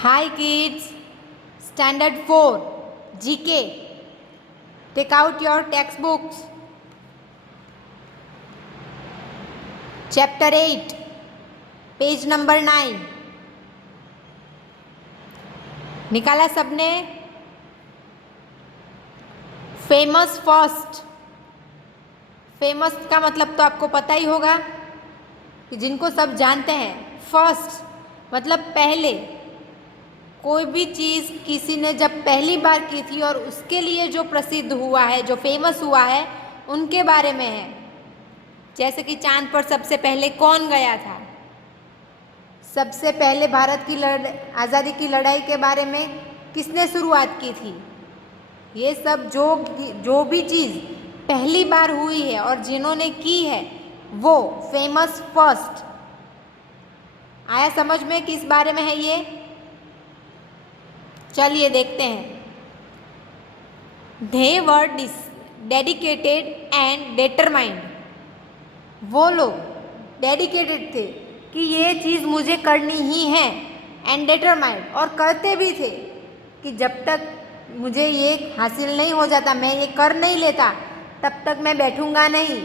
Hi kids, Standard 4, GK. Take out your textbooks. Chapter 8, page number 9. निकाला सबने? Famous first. Famous का मतलब तो आपको पता ही होगा कि जिनको सब जानते हैं। फर्स्ट मतलब पहले। कोई भी चीज़ किसी ने जब पहली बार की थी और उसके लिए जो प्रसिद्ध हुआ है, जो फेमस हुआ है, उनके बारे में है। जैसे कि चांद पर सबसे पहले कौन गया था, सबसे पहले भारत की आज़ादी की लड़ाई के बारे में किसने शुरुआत की थी। ये सब जो भी चीज़ पहली बार हुई है और जिन्होंने की है वो फेमस फर्स्ट। आया समझ में किस बारे में है ये? चलिए देखते हैं। They were dedicated and determined। वो लोग डेडिकेटेड थे कि ये चीज़ मुझे करनी ही है, एंड डिटरमाइंड, और करते भी थे कि जब तक मुझे ये हासिल नहीं हो जाता, मैं ये कर नहीं लेता, तब तक मैं बैठूंगा नहीं।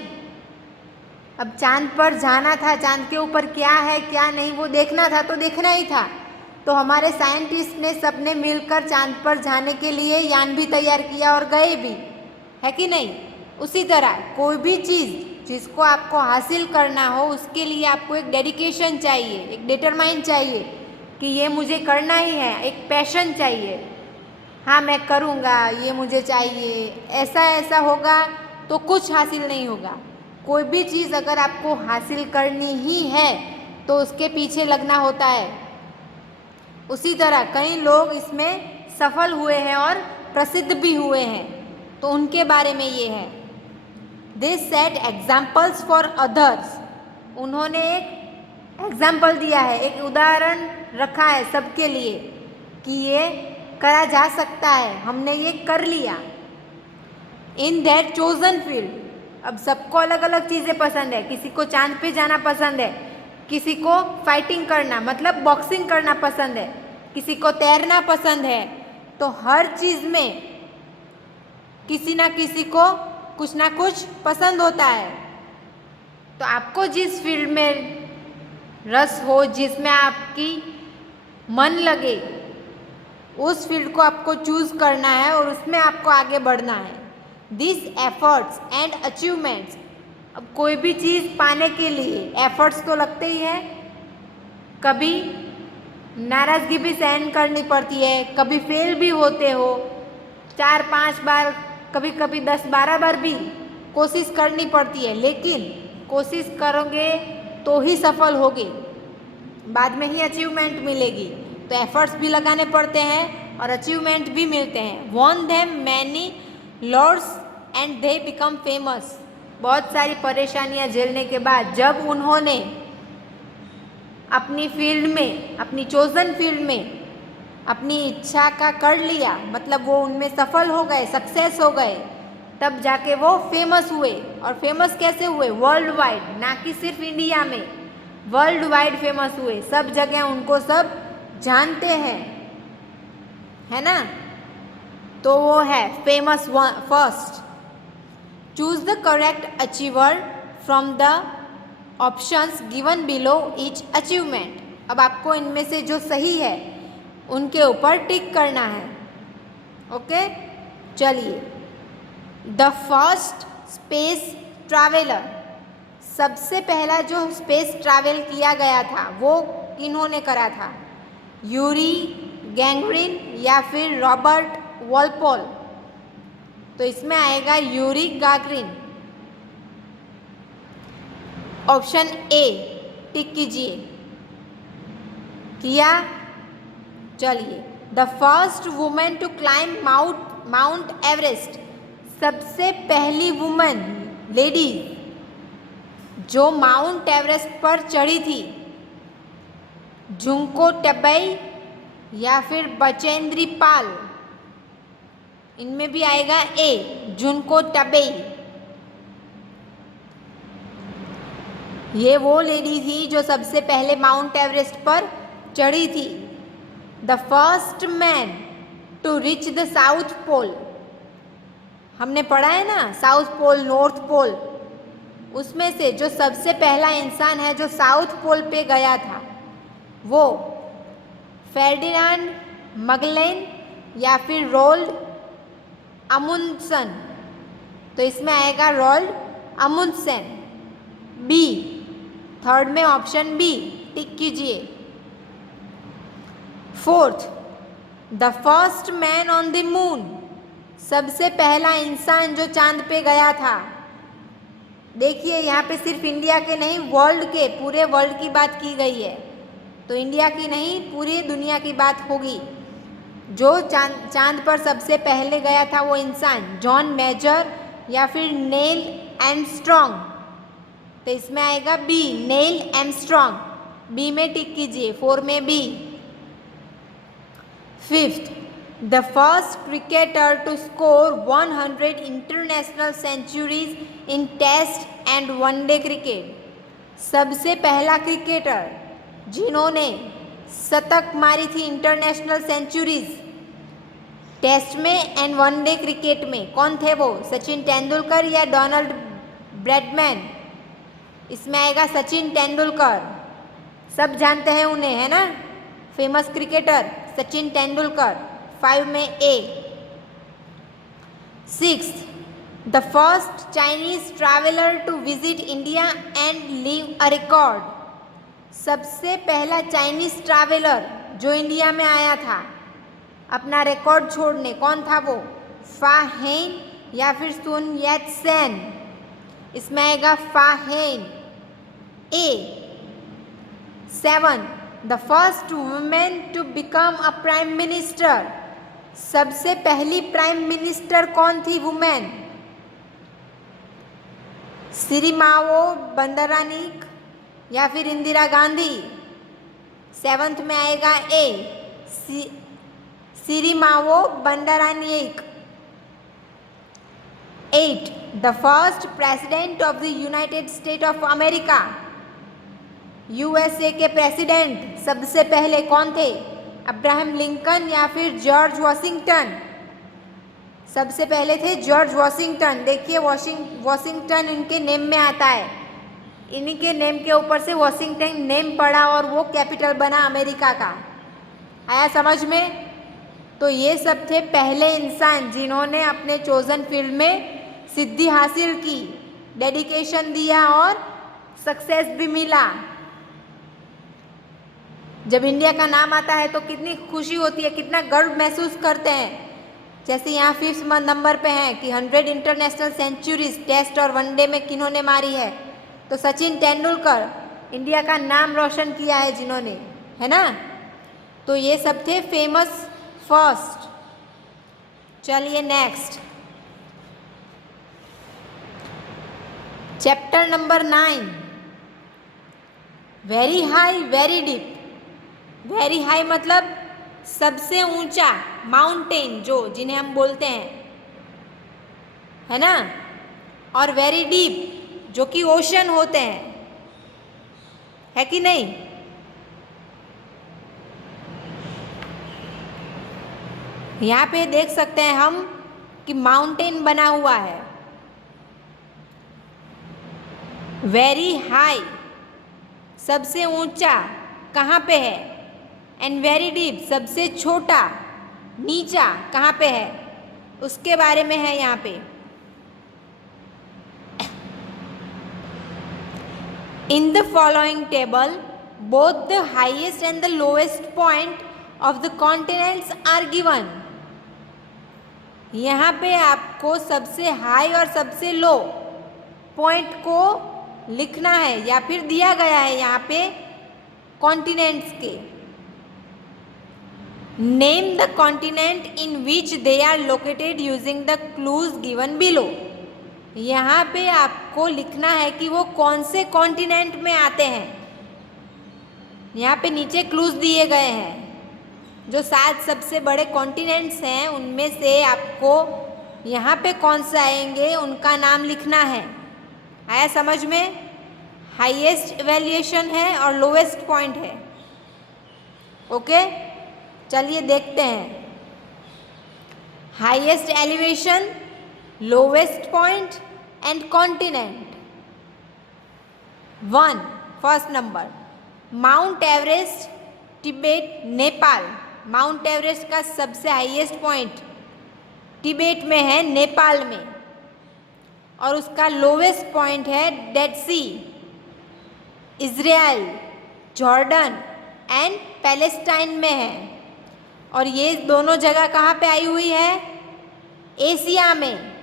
अब चांद पर जाना था, चांद के ऊपर क्या है क्या नहीं वो देखना था, तो देखना ही था। तो हमारे साइंटिस्ट ने सबने मिलकर चांद पर जाने के लिए यान भी तैयार किया और गए भी, है कि नहीं? उसी तरह कोई भी चीज़ जिसको आपको हासिल करना हो, उसके लिए आपको एक डेडिकेशन चाहिए, एक डिटरमाइन चाहिए कि ये मुझे करना ही है, एक पैशन चाहिए। हाँ मैं करूँगा, ये मुझे चाहिए, ऐसा ऐसा होगा तो कुछ हासिल नहीं होगा। कोई भी चीज़ अगर आपको हासिल करनी ही है तो उसके पीछे लगना होता है। उसी तरह कई लोग इसमें सफल हुए हैं और प्रसिद्ध भी हुए हैं, तो उनके बारे में ये है। They set examples for others। उन्होंने एक एग्जाम्पल दिया है, एक उदाहरण रखा है सबके लिए कि ये करा जा सकता है, हमने ये कर लिया। इन their chosen field। अब सबको अलग अलग चीज़ें पसंद है। किसी को चांद पे जाना पसंद है, किसी को फाइटिंग करना मतलब बॉक्सिंग करना पसंद है, किसी को तैरना पसंद है। तो हर चीज़ में किसी ना किसी को कुछ ना कुछ पसंद होता है। तो आपको जिस फील्ड में रस हो, जिसमें आपकी मन लगे, उस फील्ड को आपको चूज़ करना है और उसमें आपको आगे बढ़ना है। This efforts and achievements. अब कोई भी चीज़ पाने के लिए एफर्ट्स तो लगते ही है। कभी नाराज़गी भी सहन करनी पड़ती है, कभी फेल भी होते हो, 4-5 बार, कभी कभी 10-12 बार भी कोशिश करनी पड़ती है, लेकिन कोशिश करोगे तो ही सफल होगे, बाद में ही अचीवमेंट मिलेगी। तो एफर्ट्स भी लगाने पड़ते हैं और अचीवमेंट भी मिलते हैं। Won them many lords and they become famous. बहुत सारी परेशानियां झेलने के बाद जब उन्होंने अपनी फील्ड में, अपनी चोजन फील्ड में अपनी इच्छा का कर लिया, मतलब वो उनमें सफल हो गए, सक्सेस हो गए, तब जाके वो फेमस हुए। और फेमस कैसे हुए? वर्ल्ड वाइड, ना कि सिर्फ इंडिया में, वर्ल्ड वाइड फेमस हुए। सब जगह उनको सब जानते हैं, है ना? तो वो है famous first. Choose the correct achiever from the options given below each achievement. अब आपको इनमें से जो सही है उनके ऊपर टिक करना है। ओके, चलिए। The first space traveller. सबसे पहला जो स्पेस ट्रैवल किया गया था वो किन्होंने करा था? यूरी गैंगरिन या फिर रॉबर्ट वॉलपोल? तो इसमें आएगा Yuri Gagarin. Option A tick कीजिए। किया? चलिए। The first women to climb Mount Everest. सबसे पहली वुमेन, लेडी, जो माउंट एवरेस्ट पर चढ़ी थी, झुंको टबई या फिर बचेंद्री पाल? इनमें भी आएगा ए, झुंको टबई। ये वो लेडी थी जो सबसे पहले माउंट एवरेस्ट पर चढ़ी थी। The first man to reach the south pole, हमने पढ़ा है ना साउथ पोल नॉर्थ पोल, उसमें से जो सबसे पहला इंसान है जो साउथ पोल पे गया था वो फेर्डिनांड मैगेलन या फिर रोल्ड अमुंडसन, तो इसमें आएगा रोल्ड अमुंडसन। बी, थर्ड में ऑप्शन बी टिक कीजिए। Fourth, the first man on the moon, सबसे पहला इंसान जो चांद पे गया था। देखिए यहाँ पे सिर्फ इंडिया के नहीं वर्ल्ड के, पूरे वर्ल्ड की बात की गई है, तो इंडिया की नहीं पूरी दुनिया की बात होगी। जो चांद पर सबसे पहले गया था वो इंसान जॉन मेजर या फिर नेल आर्मस्ट्रॉन्ग, तो इसमें आएगा बी नेल आर्मस्ट्रॉन्ग, बी में टिक कीजिए, 4 में B. Fifth, the first cricketer to score 100 international centuries in test and one day cricket, सबसे पहला क्रिकेटर जिन्होंने शतक मारी थी इंटरनेशनल सेंचुरीज टेस्ट में एंड वनडे क्रिकेट में, कौन थे वो? सचिन तेंदुलकर या डोनाल्ड ब्रैडमैन? इसमें आएगा सचिन तेंदुलकर, सब जानते हैं उन्हें, है ना, फेमस क्रिकेटर सचिन तेंदुलकर, 5 में A. Sixth, the first Chinese traveller to visit India and leave a record, सबसे पहला चाइनीज ट्रैवलर जो इंडिया में आया था अपना रिकॉर्ड छोड़ने, कौन था वो? फा हेन या फिर सुन यत सेन, इसमें आएगा Fa Hien, A. 7, the first women to become a prime minister, सबसे पहली प्राइम मिनिस्टर कौन थी वुमेन? सिरिमावो बंदरानिक या फिर इंदिरा गांधी? 7th में आएगा ए Sirimavo बंदरानिक। 8, the first president of the United state of America, USA के प्रेसिडेंट सबसे पहले कौन थे? अब्राहम लिंकन या फिर जॉर्ज वॉशिंगटन? सबसे पहले थे जॉर्ज वॉशिंगटन। देखिए वॉशिंगटन इनके नेम में आता है, इन्हीं के नेम के ऊपर से वॉशिंगटन नेम पड़ा और वो कैपिटल बना अमेरिका का। आया समझ में? तो ये सब थे पहले इंसान जिन्होंने अपने चोजन फील्ड में सिद्धि हासिल की, डेडिकेशन दिया और सक्सेस भी मिला। जब इंडिया का नाम आता है तो कितनी खुशी होती है, कितना गर्व महसूस करते हैं। जैसे यहाँ 5th नंबर पे हैं कि 100 इंटरनेशनल सेंचुरीज टेस्ट और वनडे में किन्होंने मारी है, तो सचिन तेंदुलकर इंडिया का नाम रोशन किया है जिन्होंने, है ना। तो ये सब थे फेमस फर्स्ट। चलिए next, chapter number 9, very high very deep. Very high मतलब सबसे ऊंचा, माउंटेन जो जिन्हें हम बोलते हैं, है ना, और वेरी डीप जो कि ओशन होते हैं, है कि नहीं? यहाँ पे देख सकते हैं हम कि माउंटेन बना हुआ है। वेरी हाई सबसे ऊंचा कहाँ पे है, एंड वेरी डीप सबसे छोटा नीचा कहाँ पे है, उसके बारे में है यहाँ पे। In the following table, both the highest and the lowest point of the continents are given. यहाँ पे आपको सबसे हाई और सबसे लो पॉइंट को लिखना है या फिर दिया गया है यहाँ पे कॉन्टिनेंट्स के। Name the continent in which they are located using the clues given below. यहाँ पे आपको लिखना है कि वो कौन से कॉन्टिनेंट में आते हैं। यहाँ पे नीचे क्लूज दिए गए हैं, जो 7 सबसे बड़े कॉन्टिनेंट्स हैं उनमें से आपको यहाँ पे कौन सा आएंगे उनका नाम लिखना है। आया समझ में? हाईएस्ट इवैल्यूएशन है और लोवेस्ट पॉइंट है। ओके, चलिए देखते हैं। Highest elevation, lowest point and continent. 1 first number, mount Everest, Tibet, Nepal. Mount Everest का सबसे हाईएस्ट पॉइंट तिब्बत में है, नेपाल में, और उसका लोवेस्ट पॉइंट है Dead Sea, Israel, Jordan and Palestine में है। और ये दोनों जगह कहाँ पे आई हुई है? एशिया में।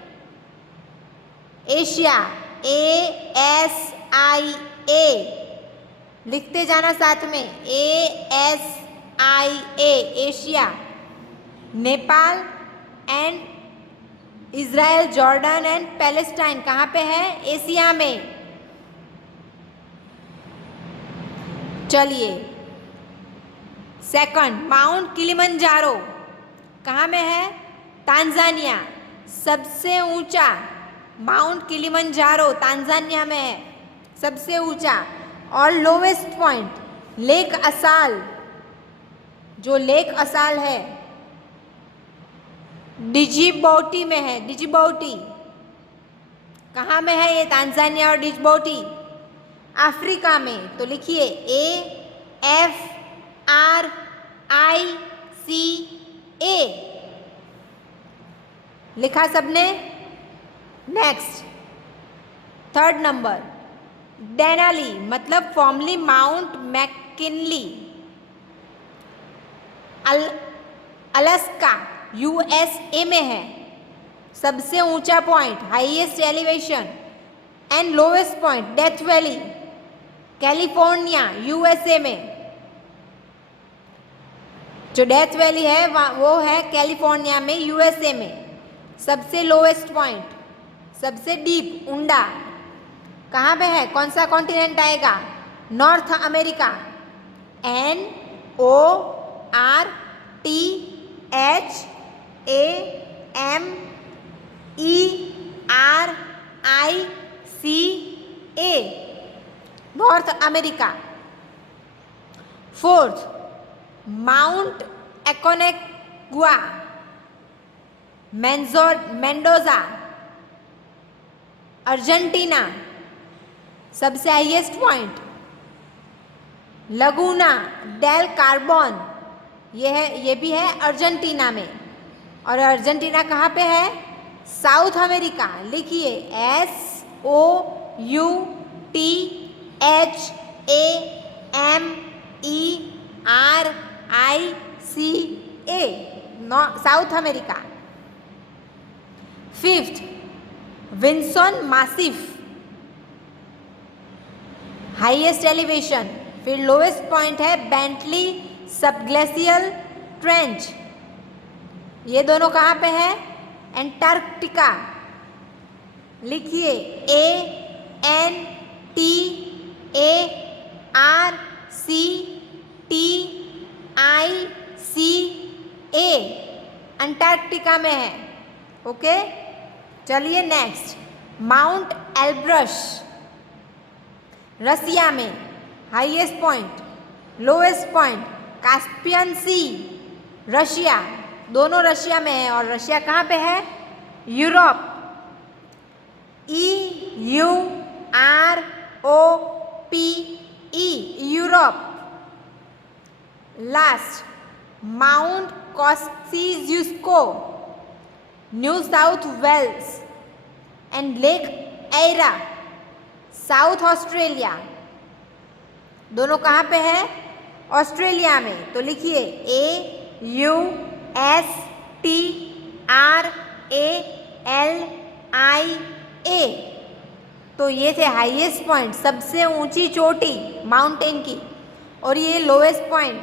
एशिया, ASIA, लिखते जाना साथ में, ASIA, Asia, Nepal and Israel, Jordan and Palestine कहाँ पे है? एशिया में। चलिए सेकंड, माउंट किलिमंजारो कहाँ में है? तांजानिया। सबसे ऊंचा माउंट किलिमंजारो तांजानिया में है, सबसे ऊंचा। और लोवेस्ट पॉइंट लेक असाल, जो लेक असाल है डिजिबाउटी में है। डिजिबाउटी कहाँ में है? ये तांजानिया और डिजिबाउटी अफ्रीका में। तो लिखिए AFRICA, लिखा सबने? नेक्स्ट थर्ड नंबर, डेनाली मतलब formally mount McKinley, Alaska, USA में है, सबसे ऊंचा point, highest elevation and lowest point death valley, California, USA में। जो डेथ वैली है वो है कैलिफोर्निया में, USA में। सबसे लोवेस्ट पॉइंट, सबसे डीप उंडा कहाँ पे है? कौन सा कॉन्टिनेंट आएगा? North America, NORTHAMERICA, North America. Fourth, Mount Aconcagua, Mendoza, Argentina, सबसे highest point. Laguna del Carbon, ये भी है अर्जेंटीना में। और अर्जेंटीना कहाँ पे है? South America. लिखिए SOUTHAMERICA, South America. Fifth, Vinson Massif, highest elevation. फिर लोवेस्ट पॉइंट है बेंटली सबग्लेशियल ट्रेंच, ये दोनों कहाँ पे है? एंटार्क्टिका। लिखिए ANTARCTICA, अंटार्कटिका में है। ओके चलिए नेक्स्ट, माउंट एल्ब्रस, रसिया में, highest point, lowest point Caspian Sea, Russia, दोनों रशिया में है। और रशिया कहाँ पे है? Europe, EUROPE, Europe. Last, Mount Kosciuszko, New South Wales and Lake Eyre, South Australia, दोनों कहाँ पे है? ऑस्ट्रेलिया में। तो लिखिए AUSTRALIA। तो ये थे हाईएस्ट पॉइंट, सबसे ऊंची चोटी माउंटेन की। और ये lowest point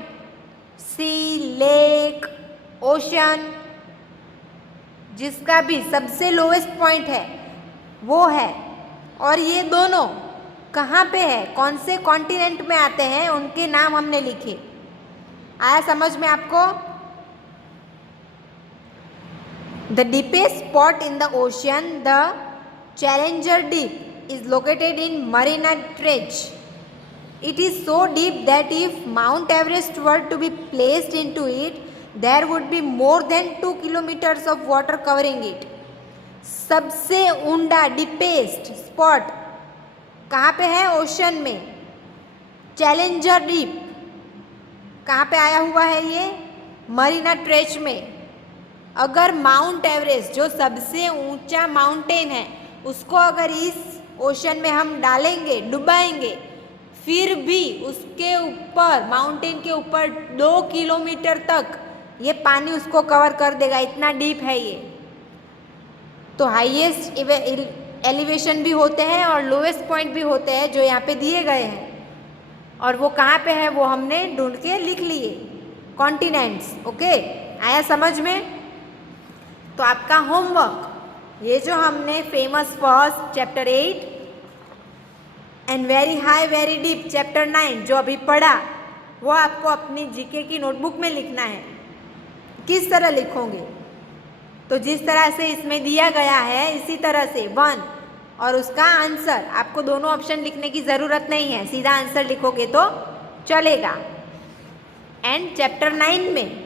sea, lake, ocean, जिसका भी सबसे लोवेस्ट पॉइंट है वो है। और ये दोनों कहाँ पे है, कौन से कॉन्टिनेंट में आते हैं, उनके नाम हमने लिखे। आया समझ में आपको? The deepest spot in the ocean, the challenger deep, is located in Mariana Trench. It is so deep that if Mount Everest were to be placed into it, there would be more than 2 kilometres of water covering it. सबसे ऊंडा deepest spot कहाँ पे है? Ocean में। Challenger deep कहाँ पे आया हुआ है ये? मरीना ट्रेंच में। अगर माउंट एवरेस्ट जो सबसे ऊंचा माउंटेन है उसको अगर इस ओशन में हम डालेंगे, डुबाएंगे, फिर भी उसके ऊपर, माउंटेन के ऊपर 2 किलोमीटर तक ये पानी उसको कवर कर देगा, इतना डीप है ये। तो हाईएस्ट एलिवेशन भी होते हैं और लोएस्ट पॉइंट भी होते हैं जो यहाँ पे दिए गए हैं, और वो कहाँ पे है वो हमने ढूंढ के लिख लिए, कॉन्टिनेंट्स। ओके, आया समझ में? तो आपका होमवर्क, ये जो हमने famous first chapter 8 and very high very deep chapter 9 जो अभी पढ़ा, वो आपको अपनी जीके की नोटबुक में लिखना है। किस तरह लिखोगे? तो जिस तरह से इसमें दिया गया है इसी तरह से 1 और उसका आंसर, आपको दोनों ऑप्शन लिखने की ज़रूरत नहीं है, सीधा आंसर लिखोगे तो चलेगा। एंड चैप्टर 9 में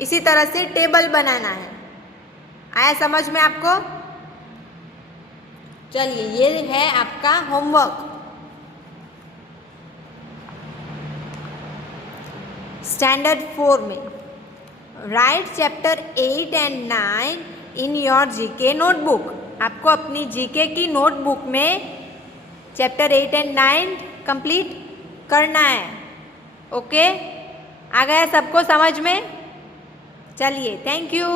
इसी तरह से टेबल बनाना है। आया समझ में आपको? चलिए, ये है आपका होमवर्क। स्टैंडर्ड 4 में right chapter 8 and 9 in your GK notebook. आपको अपनी जीके की नोटबुक में चैप्टर 8 एंड 9 कंप्लीट करना है। ओके, आ गया सबको समझ में? चलिए, थैंक यू।